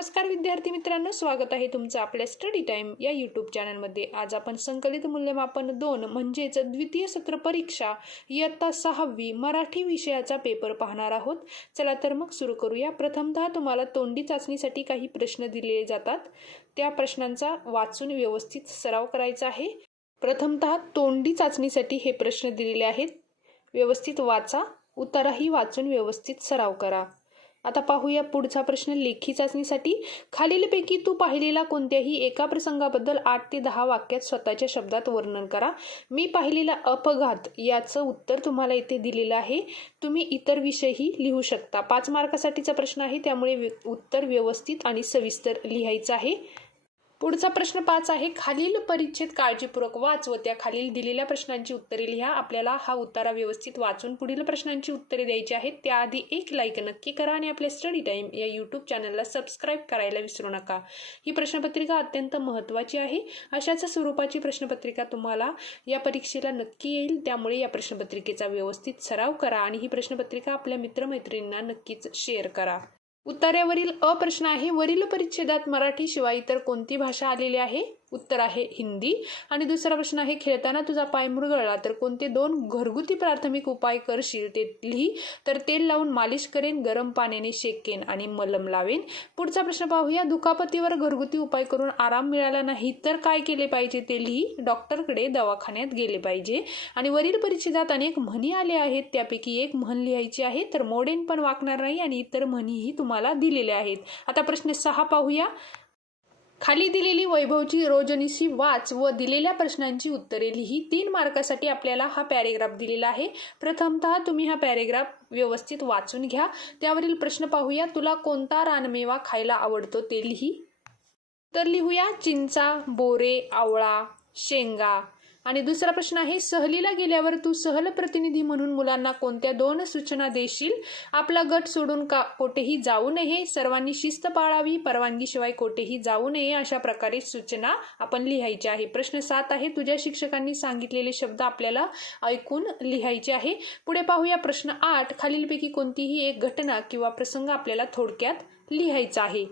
नमस्कार विद्यार्थी मित्रांनो, स्वागत आहे तुमचं आपल्या स्टडी टाइम या यूट्यूब चॅनलमध्ये। आज आपण संकलित मूल्यमापन 2 म्हणजेच द्वितीय सत्र परीक्षा इयत्ता 6वी मराठी विषयाचा पेपर पाहणार आहोत। चला तर मग सुरू करूया। प्रथमतः तुम्हाला तोंडी चाचणीसाठी काही प्रश्न दिलेले जातात, त्या प्रश्नांचा वाचून व्यवस्थित सराव करायचा आहे। प्रथमतः तोंडी चाचणीसाठी हे प्रश्न दिलेले आहेत, व्यवस्थित वाचा, उत्तरही वाचून व्यवस्थित सराव करा। आता पाहूया पुढचा प्रश्न। लेखी चाचणीसाठी खालीलपैकी तू पाहिलेला कोणत्याही एका प्रसंगाबद्दल 8 ते 10 वाक्यात स्वतःच्या शब्दात वर्णन करा। मी पाहिलेला अपघात याचं उत्तर तुम्हाला इथे दिलेलं आहे। तुम्ही इतर विषयही लिहू शकता। 5 मार्कासाठीचा प्रश्न आहे, त्यामुळे उत्तर व्यवस्थित आणि सविस्तर लिहायचं आहे। पुढचा प्रश्न 5 आहे। खालील परिच्छेद काळजीपूर्वक वाच व त्या खालील दिलेल्या प्रश्नांची उत्तरे लिहा। आपल्याला हा उत्तरा व्यवस्थित वाचून पुढील प्रश्नांची उत्तरे द्यायची आहेत। त्याआधी एक लाईक नक्की करा आणि आपल्या स्टडी टाइम या यूट्यूब चॅनलला सबस्क्राईब करायला विसरू नका। ही प्रश्नपत्रिका अत्यंत महत्त्वाची आहे। अशाच स्वरूपाची प्रश्नपत्रिका तुम्हाला या परीक्षेला नक्की येईल, त्यामुळे या प्रश्नपत्रिकेचा व्यवस्थित सराव करा आणि ही प्रश्नपत्रिका आपल्या मित्रमैत्रिणींना नक्कीच शेअर करा। उत्तरावरील अ प्रश्न आहे। वरील परिच्छेदात मराठी शिवाय इतर कोणती भाषा आलेली आहे? उत्तर आहे हिंदी। आणि दुसरा प्रश्न आहे, खेळताना तुझा पाय मुरगळला तर कोणते 2 घरगुती प्राथमिक उपाय करशील ते लिही। तर तेल लावून मालिश करेन, गरम पाण्याने शेकेन आणि मलम लावेन। पुढचा प्रश्न पाहूया। दुखापतीवर घरगुती उपाय करून आराम मिळाला नाही तर काय केले पाहिजे ते लिही। डॉक्टरकडे दवाखान्यात गेले पाहिजे। आणि वरील परिच्छेदात अनेक म्हणी आले आहेत, त्यापैकी एक म्हण लिहायची आहे। तर मोडेन पण वाकणार नाही आणि इतर म्हणीही तुम्हाला दिलेल्या आहेत। आता प्रश्न 6 पाहूया। खाली दिलेली वैभवची रोजनिशी वाच व दिलेल्या प्रश्नांची उत्तरे लिही। 3 मार्कासाठी आपल्याला हा पॅरेग्राफ दिलेला आहे। प्रथमतः तुम्ही हा पॅरेग्राफ व्यवस्थित वाचून घ्या। त्यावरील प्रश्न पाहूया। तुला कोणता रानमेवा खायला आवडतो ते लिही। तर लिहूया चिंचा, बोरे, आवळा, शेंगा। आणि दुसरा प्रश्न आहे, सहलीला गेल्यावर तू सहल प्रतिनिधी म्हणून मुलांना कोणत्या 2 सूचना देशील? आपला गट सोडून कोठेही जाऊ नये, सर्वांनी शिस्त पाळावी, परवानगीशिवाय कोठेही जाऊ नये, अशा प्रकारे सूचना आपण लिहायच्या आहे। प्रश्न 7 आहे। तुझ्या शिक्षकांनी सांगितलेले शब्द आपल्याला ऐकून लिहायचे आहे। पुढे पाहूया प्रश्न 8। खालीलपैकी कोणतीही एक घटना किंवा प्रसंग आपल्याला थोडक्यात लिहायचा आहे।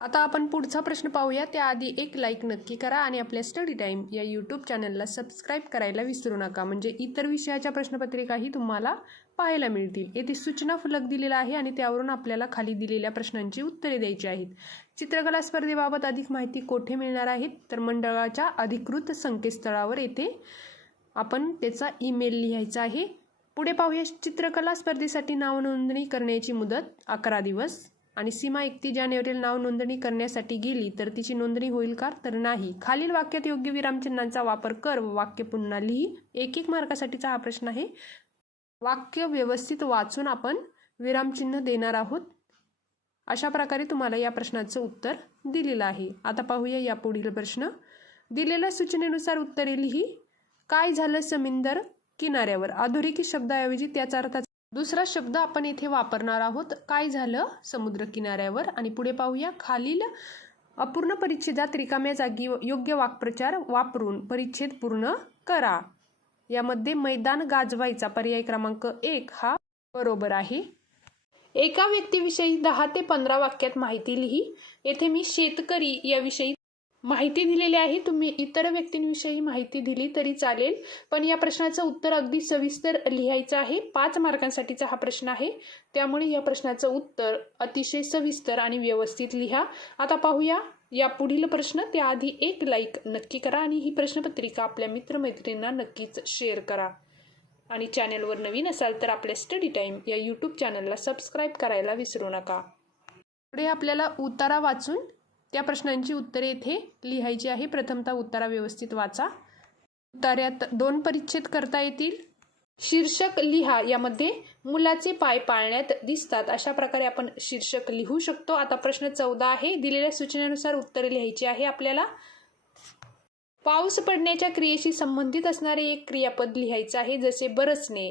आता आपण पुढचा प्रश्न पाहूया। त्याआधी एक लाईक नक्की करा आणि आपल्या स्टडी टाइम या यूट्यूब चॅनलला सबस्क्राईब करायला विसरू नका, म्हणजे इतर विषयाच्या प्रश्नपत्रिकाही तुम्हाला पाहायला मिळतील। येथे सूचना फलक दिलेला आहे आणि त्यावरून आपल्याला खाली दिलेल्या प्रश्नांची उत्तरे द्यायची आहेत। चित्रकला स्पर्धेबाबत अधिक माहिती कोठे मिळणार आहे? तर मंडळाच्या अधिकृत संकेतस्थळावर येथे आपण त्याचा ईमेल लिहायचा आहे। पुढे पाहूया। चित्रकला स्पर्धेसाठी नाव नोंदणी करण्याची मुदत 11 दिवस आणि सीमा 31 जानेवारीला नाव नोंदणी करण्यासाठी गेली तर तिची नोंदणी होईल का? तर नाही। खालील वाक्यात योग्य विरामचिन्हांचा वापर कर व वाक्य पुन्हा लिही। 1 मार्कासाठीचा हा प्रश्न आहे। वाक्य व्यवस्थित वाचून आपण विरामचिन्ह देणार आहोत। अशा प्रकारे तुम्हाला या प्रश्नाचं उत्तर दिलेलं आहे। आता पाहूया या पुढील प्रश्न। दिलेल्या सूचनेनुसार उत्तरे लिही। काय झालं समुद्र किनाऱ्यावर? अधोरेखित शब्दाऐवजी त्याचा अर्थाचा दुसरा शब्द आपण इथे वापरणार आहोत। काय झालं समुद्र किनाऱ्यावर? आणि पुढे पाहूया। खालील अपूर्ण परिच्छेदात रिकाम्या जागी योग्य वाक्प्रचार वापरून परिच्छेद पूर्ण करा। यामध्ये मैदान गाजवायचा पर्याय क्रमांक 1 हा बरोबर आहे। एका व्यक्तीविषयी 10 ते 15 वाक्यात माहिती लिही। येथे मी शेतकरी याविषयी माहिती दिलेली आहे। तुम्ही इतर व्यक्तींविषयी माहिती दिली तरी चालेल, पण या प्रश्नाचं उत्तर अगदी सविस्तर लिहायचं आहे। 5 मार्कांसाठीचा हा प्रश्न आहे, त्यामुळे या प्रश्नाचं उत्तर अतिशय सविस्तर आणि व्यवस्थित लिहा। आता पाहूया या पुढील प्रश्न। त्याआधी एक लाईक नक्की करा आणि ही प्रश्नपत्रिका आपल्या मित्रमैत्रिणींना नक्कीच शेअर करा। आणि चॅनलवर नवीन असाल तर आपल्या स्टडी टाइम या यूट्यूब चॅनलला सबस्क्राईब करायला विसरू नका। पुढे आपल्याला उतारा वाचून त्या प्रश्नांची उत्तरे येथे लिहायची आहे। प्रथमतः उत्तरा व्यवस्थित वाचा। उतार्यात 2 परिच्छेद करता येतील। शीर्षक लिहा। यामध्ये मुलाचे पाय पाळण्यात दिसतात, अशा प्रकारे आपण शीर्षक लिहू शकतो। आता प्रश्न 14 आहे। दिलेल्या सूचनेनुसार उत्तरे लिहायची आहे आपल्याला। पाऊस पडण्याच्या क्रियेशी संबंधित असणारे एक क्रियापद लिहायचं आहे, जसे बरसणे,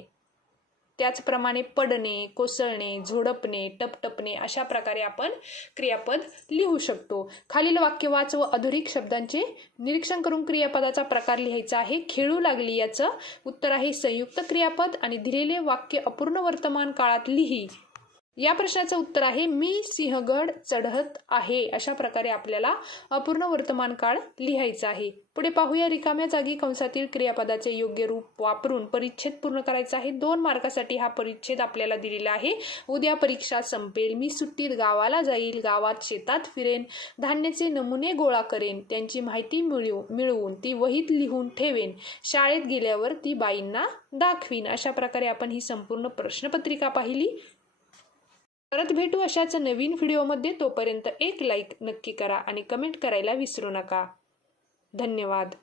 त्याचप्रमाणे पडणे, कोसळणे, झोडपणे, टपटपणे, अशा प्रकारे आपण क्रियापद लिहू शकतो। खालील वाक्य वाच व अधोरेखित शब्दांचे निरीक्षण करून क्रियापदाचा प्रकार लिहायचा आहे। खेळू लागली याचं उत्तर आहे संयुक्त क्रियापद आणि दिलेले वाक्य अपूर्ण वर्तमान काळात लिही या प्रश्नाचं उत्तर आहे मी सिंहगड चढत आहे. अशा प्रकारे आपल्याला अपूर्ण वर्तमान काळ लिहायचा आहे. पुढे पाहूया, रिकाम्या जागी कंसातील क्रियापदाचे योग्य रूप वापरून परिच्छेद पूर्ण करायचा आहे. 2 मार्कासाठी हा परिच्छेद आपल्याला दिलेला आहे. उद्या परीक्षा संपेल, मी सुट्टीत गावाला जाईल, गावात शेतात फिरेन, धान्याचे नमुने गोळा करेन, त्यांची माहिती मिळवून ती वहीत लिहून ठेवेन, शाळेत गेल्यावर ती बाईंना दाखवीन. अशा प्रकारे आपण ही संपूर्ण प्रश्नपत्रिका पाहिली. परत भेटू अशाच नवीन व्हिडिओमध्ये. तोपर्यंत एक लाईक नक्की करा आणि कमेंट करायला विसरू नका. धन्यवाद.